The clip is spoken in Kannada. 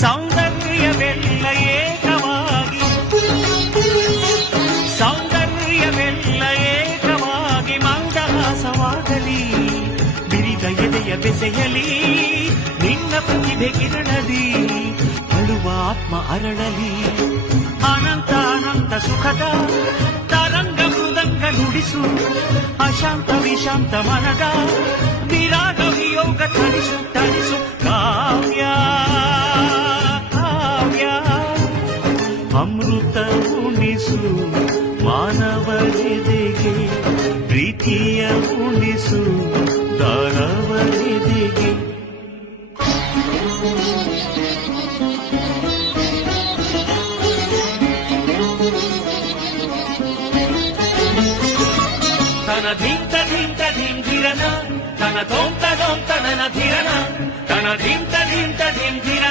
ಸೌಂದರ್ಯವೆಲ್ಲ ಏಕವಾಗಿ ಸೌಂದರ್ಯವೆಲ್ಲ ಏಕವಾಗಿ ಮಂದಹಾಸವಾಗಲಿ ಬಿರಿದ ಎದೆಯ ಬೆಸೆಯಲಿ ನಿನ್ನ ಪ್ರತಿಭೆ ಕಿರಣದಿ ಅಳುವ ಆತ್ಮ ಅರಳಲಿ ಅನಂತ ಅನಂತ ಸುಖದ ತರಂಗ ಮೃದಂಗ ನುಡಿಸು ಅಶಾಂತ ವಿಶಾಂತ ಮನದ ವಿರಾಗ ವಿಯೋಗ ತಣಿಸು ತಣಿಸು ಕಾವ್ಯ ಕಾವ್ಯ ಅಮೃತ ಉಣಿಸು ಮಾನವರೆದೆಗೆ ಪ್ರೀತಿಯ ಉಣಿಸು ದಾನವರೆದೆಗೆ ತನ ಧೀಂತ ಧೀಂತ ಧೀಂ ಧಿರನ ತನ ತೋಂತ ತೋಂತ ನನ ಧಿರನ ತನ ಧೀಂತ ಧೀಂತ ಧೀಂ ಧಿರನ